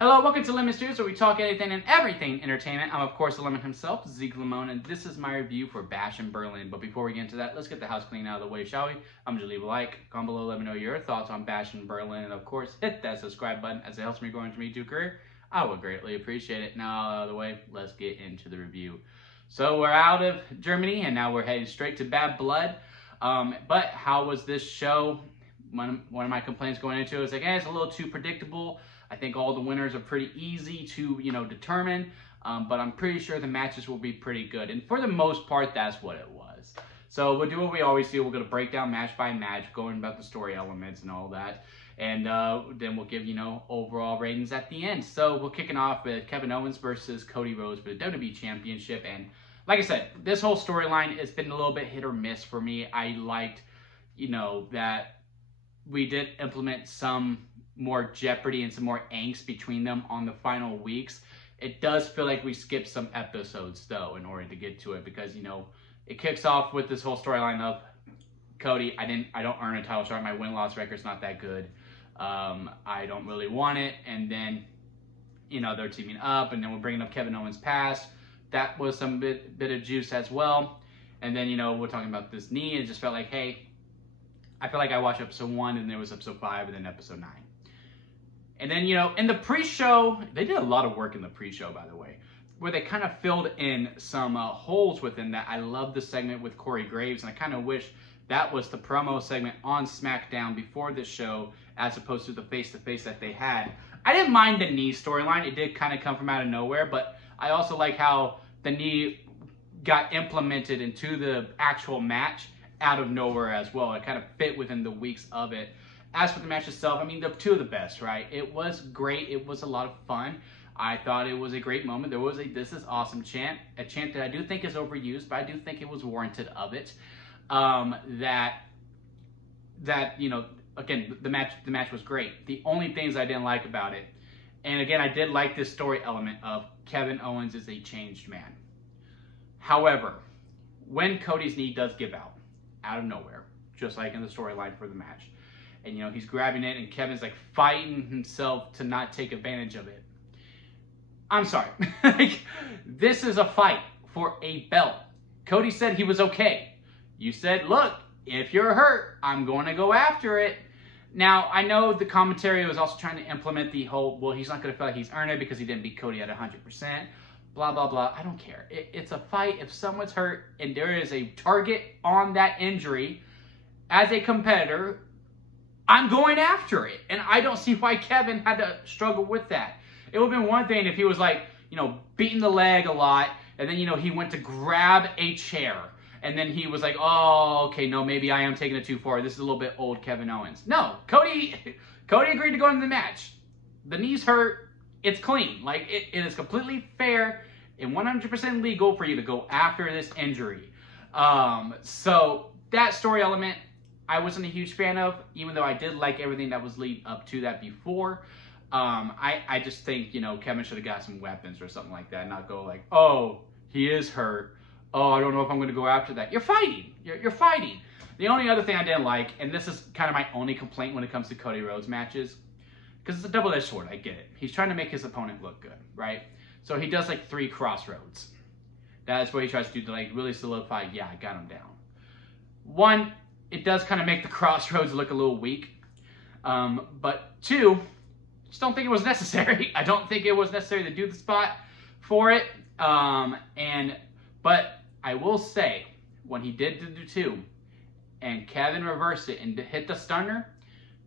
Hello, welcome to Lemon Stews, where we talk anything and everything entertainment. I'm, of course, the Lemon himself, Zeke Lemon, and this is my review for Bash in Berlin. But before we get into that, let's get the house clean out of the way, shall we? I'm going to leave a like, comment below, let me know your thoughts on Bash in Berlin, and of course, hit that subscribe button as it helps me grow into my YouTube career. I would greatly appreciate it. Now, out of the way, let's get into the review. So, we're out of Germany, and now we're heading straight to Bad Blood. But how was this show? One of my complaints going into it was like, it's a little too predictable. I think all the winners are pretty easy to, determine, but I'm pretty sure the matches will be pretty good. And for the most part, that's what it was. So we'll do what we always do. We're going to break down match by match, going about the story elements and all that. And then we'll give, overall ratings at the end. So we're kicking off with Kevin Owens versus Cody Rhodes for the WWE Championship. And like I said, this whole storyline has been a little bit hit or miss for me. I liked, that we did implement some more jeopardy and some more angst between them on the final weeks. It does feel like we skipped some episodes though in order to get to it, because it kicks off with this whole storyline of Cody, I don't earn a title shot, my win-loss record's not that good, I don't really want it. And then they're teaming up, and then we're bringing up Kevin Owens' past. That was some bit of juice as well. And then we're talking about this knee, and it just felt like, hey, I feel like I watched episode 1 and there was episode 5 and then episode 9. And then, in the pre-show, they did a lot of work in the pre-show, by the way, where they kind of filled in some holes within that. I love the segment with Corey Graves, and I kind of wish that was the promo segment on SmackDown before this show, as opposed to the face-to-face that they had. I didn't mind the knee storyline. It did kind of come from out of nowhere, but I also like how the knee got implemented into the actual match out of nowhere as well. It kind of fit within the weeks of it. As for the match itself, I mean, they're two of the best, right? It was great. It was a lot of fun. I thought it was a great moment. There was a "This is awesome" chant, a chant that I do think is overused, but I do think it was warranted of it. Again, the match was great. The only things I didn't like about it, and again, I did like this story element of Kevin Owens is a changed man. However, when Cody's knee does give out of nowhere, just like in the storyline for the match, and he's grabbing it, and Kevin's like fighting himself to not take advantage of it. I'm sorry. This is a fight for a belt. Cody said he was okay. You said, look, if you're hurt, I'm going to go after it. Now, I know the commentary was also trying to implement the whole, well, he's not going to feel like he's earned it because he didn't beat Cody at 100%. Blah, blah, blah. I don't care. It's a fight. If someone's hurt and there is a target on that injury, as a competitor, I'm going after it. And I don't see why Kevin had to struggle with that. It would have been one thing if he was like, beating the leg a lot, and then, he went to grab a chair, and then he was like, oh, okay, no, maybe I am taking it too far. This is a little bit old Kevin Owens. No, Cody agreed to go into the match. The knee's hurt. It's clean. Like, it is completely fair and 100% legal for you to go after this injury. So that story element, I wasn't a huge fan of, even though I did like everything that was lead up to that before. I just think, Kevin should have got some weapons or something like that, and not go like, oh, he is hurt. Oh, I don't know if I'm going to go after that. You're fighting. You're fighting. The only other thing I didn't like, and this is kind of my only complaint when it comes to Cody Rhodes matches, because it's a double-edged sword, I get it. He's trying to make his opponent look good, right? So he does like 3 crossroads. That's what he tries to do to like really solidify, yeah, I got him down. 1, it does kind of make the crossroads look a little weak. But 2, just don't think it was necessary. I don't think it was necessary to do the spot for it. But I will say, when he did do 2, and Kevin reversed it and hit the stunner,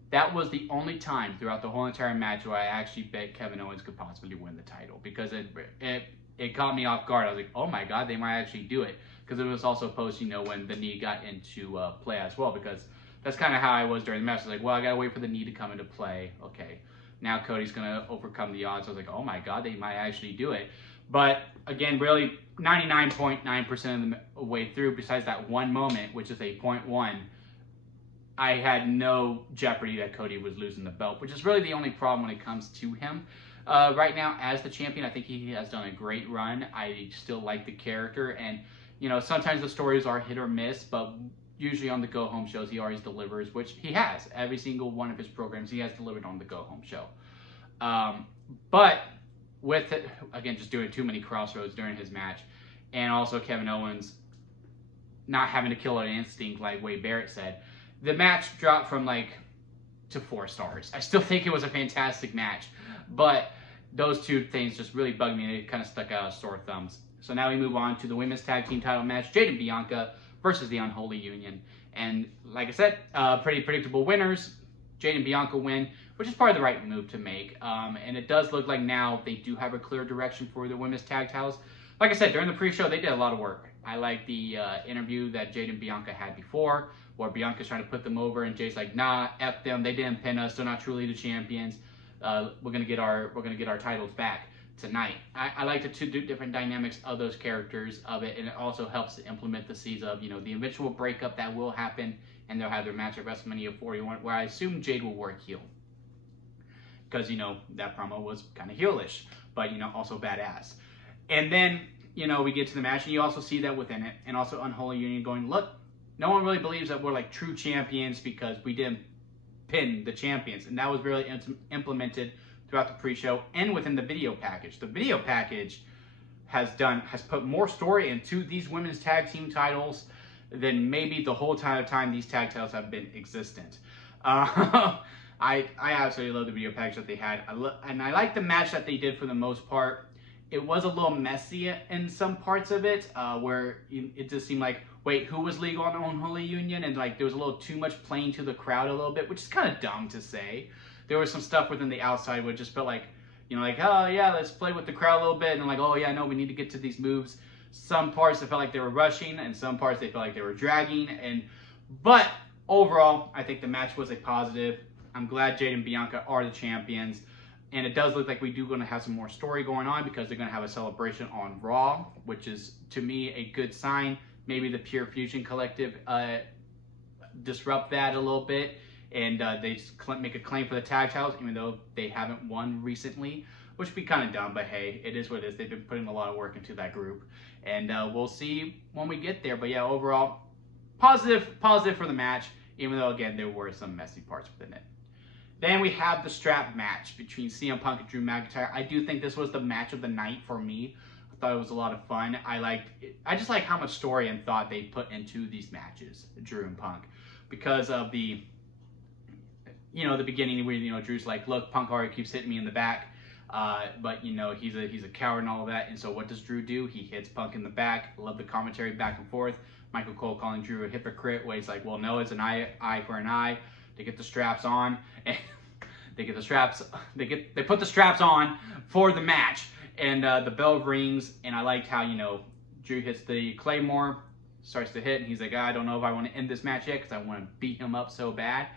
that was the only time throughout the whole entire match where I actually bet Kevin Owens could possibly win the title, because it caught me off guard. I was like, oh my God, they might actually do it. Because it was also post, when the knee got into play as well, because that's kind of how I was during the match. I was like, well, I got to wait for the knee to come into play. Okay, now Cody's going to overcome the odds. I was like, oh my God, they might actually do it. But again, really 99.9% of the way through, besides that one moment, which is a 0.1, I had no jeopardy that Cody was losing the belt, which is really the only problem when it comes to him. Right now, as the champion, I think he has done a great run. I still like the character, and sometimes the stories are hit or miss, but usually on the go-home shows, he always delivers, which he has. Every single one of his programs, he has delivered on the go-home show. But with it, again, just doing too many crossroads during his match, and also Kevin Owens not having to kill an instinct like Wade Barrett said, the match dropped from to 4 stars. I still think it was a fantastic match, but those two things just really bugged me, and it kind of stuck out as sore thumbs. So now we move on to the women's tag team title match, Jade and Bianca versus the Unholy Union. And like I said, pretty predictable winners. Jade and Bianca win, which is probably the right move to make. And it does look like now they do have a clear direction for the women's tag titles. Like I said, during the pre-show, they did a lot of work. I like the interview that Jade and Bianca had before, where Bianca's trying to put them over, and Jade's like, nah, F them, they didn't pin us, they're not truly the champions. We're gonna get our titles back tonight. I like the two different dynamics of those characters of it, and it also helps to implement the seeds of, the eventual breakup that will happen, and they'll have their match at WrestleMania 41, where I assume Jade will work heel. Because, that promo was kind of heelish, but, also badass. And then, we get to the match, and you also see that within it, and also Unholy Union going, look, no one really believes that we're true champions because we didn't pin the champions. And that was really implemented throughout the pre-show and within the video package. The video package has put more story into these women's tag team titles than maybe the whole time these tag titles have been existent. I absolutely love the video package that they had. And I like the match that they did for the most part. It was a little messy in some parts of it, where it just seemed like, wait, who was legal on Unholy Union? And there was a little too much playing to the crowd a little bit, which is kind of dumb to say. There was some stuff within the outside where it just felt like, oh yeah, let's play with the crowd a little bit. And oh yeah, no, we need to get to these moves. Some parts it felt like they were rushing, and some parts they felt like they were dragging. But overall, I think the match was a positive. I'm glad Jade and Bianca are the champions. And it does look like we do going to have some more story going on, because they're going to have a celebration on Raw, which is, to me, a good sign. Maybe the Pure Fusion Collective disrupt that a little bit, and they just make a claim for the tag titles, even though they haven't won recently, which would be kind of dumb, but hey, it is what it is. They've been putting a lot of work into that group, and we'll see when we get there. But yeah, overall, positive for the match, even though, again, there were some messy parts within it. Then we have the strap match between CM Punk and Drew McIntyre. I do think this was the match of the night for me. I thought it was a lot of fun. I just like how much story and thought they put into these matches, Drew and Punk, because of the beginning where Drew's like, look, Punk already keeps hitting me in the back, but he's a coward and all of that. And so what does Drew do? He hits Punk in the back. I love the commentary back and forth. Michael Cole calling Drew a hypocrite, where he's like, well, no, it's an eye for an eye. They get the straps on, and they put the straps on for the match, and the bell rings. And I liked how Drew hits the Claymore, starts to hit, and he's like, I don't know if I want to end this match yet because I want to beat him up so bad.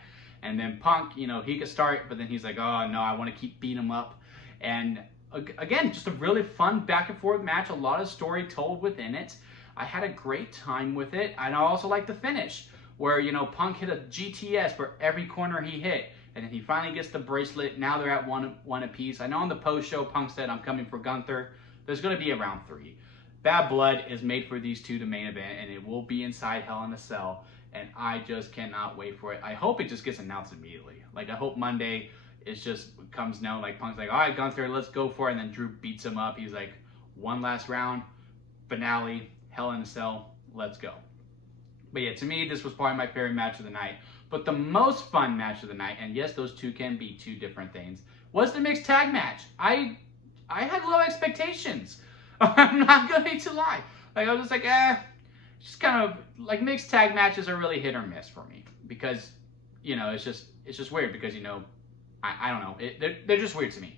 And then Punk, he could start, but then he's like, oh no, I want to keep beating him up. And again, just a really fun back and forth match. A lot of story told within it. I had a great time with it, and I also like the finish, where, Punk hit a GTS for every corner he hit, and then he finally gets the bracelet. Now they're at one apiece. I know on the post-show, Punk said, I'm coming for Gunther. There's going to be a round 3. Bad Blood is made for these two to main event, and it will be inside Hell in a Cell, and I just cannot wait for it. I hope it just gets announced immediately. I hope Monday it just comes known, Punk's like, all right, Gunther, let's go for it, and then Drew beats him up. He's like, one last round, finale, Hell in a Cell, let's go. But yeah, to me, this was probably my favorite match of the night. But the most fun match of the night, and yes, those two can be two different things, was the mixed tag match. I had low expectations. I'm not going to lie. I was just like, just kind of, mixed tag matches are really hit or miss for me. Because, it's just weird because, I don't know. They're just weird to me.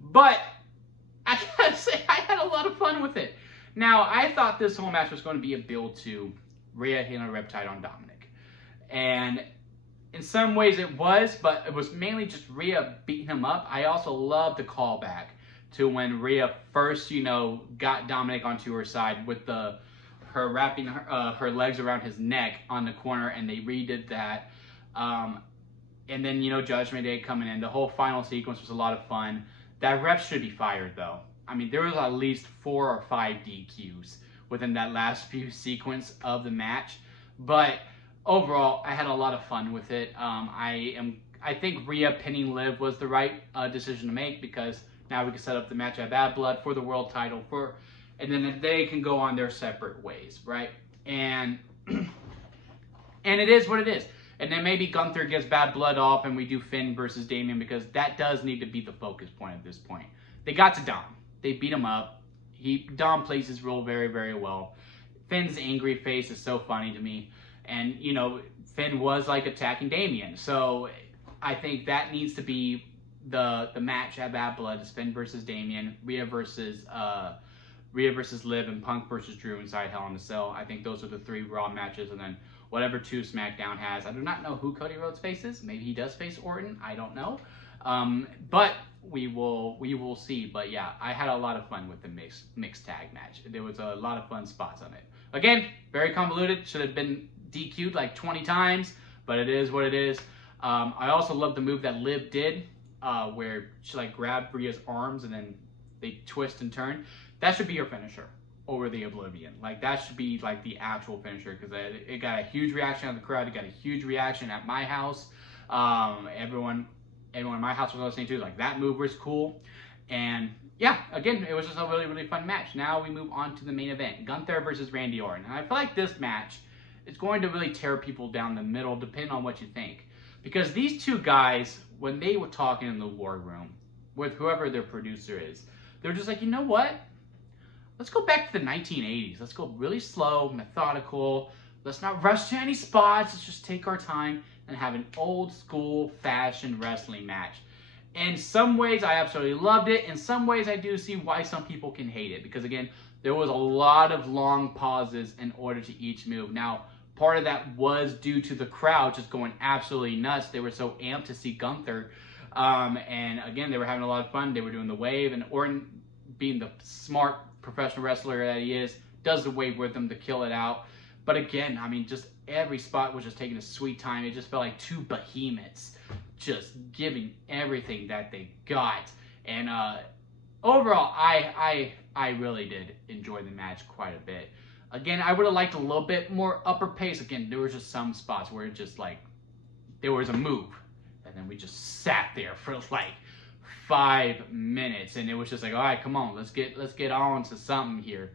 But I gotta say, I had a lot of fun with it. Now, I thought this whole match was going to be a build to Rhea hitting a Riptide on Dominic. And in some ways it was, but it was mainly just Rhea beating him up. I also love the callback to when Rhea first, got Dominic onto her side with her wrapping her legs around his neck on the corner, and they redid that. And then, Judgment Day coming in. The whole final sequence was a lot of fun. That ref should be fired, though. I mean, there was at least 4 or 5 DQs within that last few sequence of the match. But overall, I had a lot of fun with it. I think Rhea pinning Liv was the right decision to make, because Now we can set up the match at Bad Blood for the world title, and then they can go on their separate ways, right? And it is what it is. And then maybe Gunther gets Bad Blood off and we do Finn versus Damian, because that does need to be the focus point at this point. They got to Dom. They beat him up. Dom plays his role very, very well. Finn's angry face is so funny to me. And, you know, Finn was like attacking Damian. So I think that needs to be the match at Bad Blood is Finn versus Damian, Rhea versus Liv, and Punk versus Drew inside Hell in a Cell. I think those are the 3 Raw matches, and then whatever 2 SmackDown has. I do not know who Cody Rhodes faces. Maybe he does face Orton. I don't know. But we will see. But yeah, I had a lot of fun with the mixed tag match. There was a lot of fun spots on it. Again, very convoluted. Should have been DQ'd like 20 times, but it is what it is. I also love the move that Liv did, where she like grabbed Rhea's arms and then they twist and turn. That should be your finisher over the Oblivion. Like, that should be like the actual finisher, because it got a huge reaction out of the crowd. It got a huge reaction at my house. Everyone in my house was listening to, like, that move was cool. And yeah, again, it was just a really, really fun match. Now we move on to the main event, Gunther versus Randy Orton. And I feel like this match is going to really tear people down the middle, depending on what you think. Because these 2 guys, when they were talking in the war room with whoever their producer is, they're just like, you know what? Let's go back to the 1980s. Let's go really slow, methodical. Let's not rush to any spots. Let's just take our time and have an old school fashion wrestling match. In some ways, I absolutely loved it. In some ways, I do see why some people can hate it. Because again, there was a lot of long pauses in order to each move. Now, part of that was due to the crowd just going absolutely nuts. They were so amped to see Gunther. And again, they were having a lot of fun. They were doing the wave, and Orton, being the smart professional wrestler that he is, does the wave with them to kill it out. But again, I mean, just every spot was just taking a sweet time. It just felt like 2 behemoths just giving everything that they got. And overall, I really did enjoy the match quite a bit. Again, I would have liked a little bit more upper pace. Again, there were just some spots where it just like, there was a move, and then we just sat there for like 5 minutes, and it was just like, all right, come on, let's get on to something here.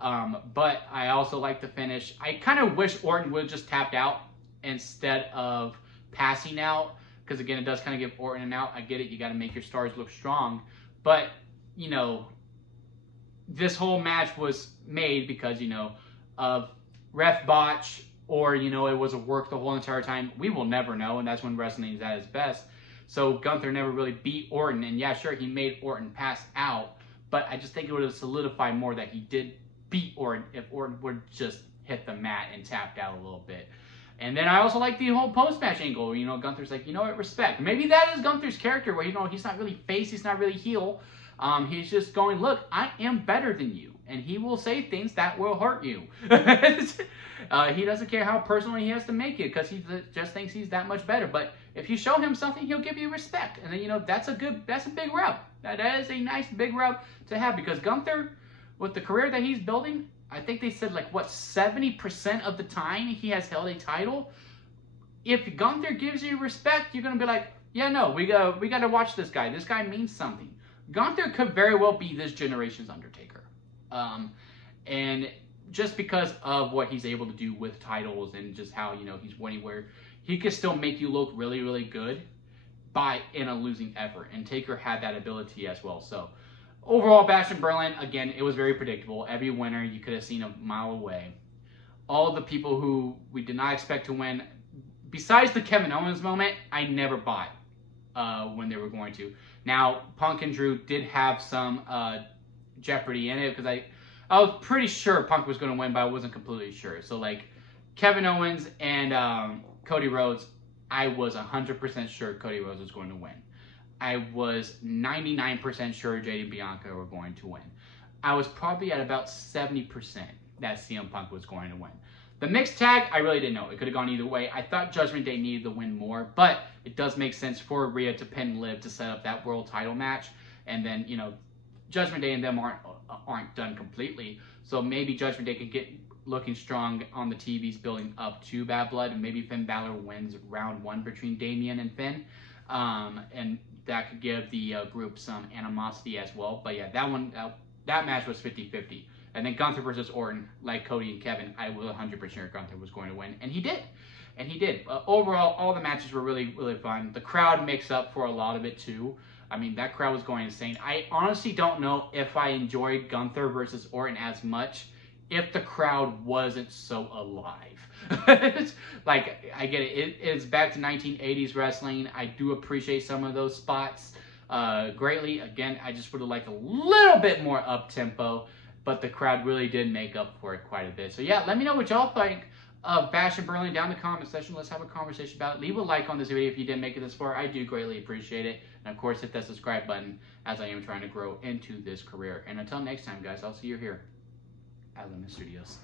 But I also like the finish. I kind of wish Orton would have just tapped out instead of passing out, because again, it does kind of give Orton an out. I get it, you got to make your stars look strong, but you know, this whole match was made because, you know, of ref botch, or, you know, it was a work the whole entire time. We will never know, and that's when wrestling is at its best. So Gunther never really beat Orton, and yeah, sure, he made Orton pass out, but I just think it would have solidified more that he did beat Orton if Orton would just hit the mat and tapped out a little bit. And then I also like the whole post-match angle where, you know, Gunther's like, you know what, respect. Maybe that is Gunther's character, where, you know, he's not really face, he's not really heel. He's just going, look, I am better than you. And he will say things that will hurt you. He doesn't care how personal he has to make it, because he just thinks he's that much better. But if you show him something, he'll give you respect. And then, you know, that's a big rub. That is a nice big rub to have, because Gunther, with the career that he's building, I think they said like, what, 70% of the time he has held a title. If Gunther gives you respect, you're going to be like, yeah, no, we got to watch this guy. This guy means something. Gunther could very well be this generation's Undertaker. And just because of what he's able to do with titles and just how, you know, he's winning, where he can still make you look really, really good in a losing effort. And Taker had that ability as well. So overall, Bash in Berlin, again, it was very predictable. Every winner you could have seen a mile away. All the people who we did not expect to win, besides the Kevin Owens moment, I never bought when they were going to. Now, Punk and Drew did have some jeopardy in it, because I was pretty sure Punk was going to win, but I wasn't completely sure. So, like, Kevin Owens and Cody Rhodes, I was 100% sure Cody Rhodes was going to win. I was 99% sure Jade and Bianca were going to win. I was probably at about 70% that CM Punk was going to win. The mixed tag, I really didn't know. It could have gone either way. I thought Judgment Day needed to win more, but it does make sense for Rhea to pin Liv to set up that world title match. And then, you know, Judgment Day and them aren't done completely. So maybe Judgment Day could get looking strong on the TVs building up to Bad Blood, and maybe Finn Balor wins round 1 between Damian and Finn. And that could give the group some animosity as well. But yeah, that match was 50-50. And then Gunther versus Orton, like Cody and Kevin, I was 100% sure Gunther was going to win, and he did. And he did. Overall, all the matches were really, really fun. The crowd makes up for a lot of it too. I mean, that crowd was going insane. I honestly don't know if I enjoyed Gunther versus Orton as much if the crowd wasn't so alive. Like, I get it. It's back to 1980s wrestling. I do appreciate some of those spots greatly. Again, I just would have liked a little bit more up-tempo, but the crowd really did make up for it quite a bit. So yeah, let me know what y'all think of Bash and Berlin down in the comment section. Let's have a conversation about it. Leave a like on this video if you didn't make it this far. I do greatly appreciate it. And of course, hit that subscribe button as I am trying to grow into this career. And until next time, guys, I'll see you here at Lemon Studios.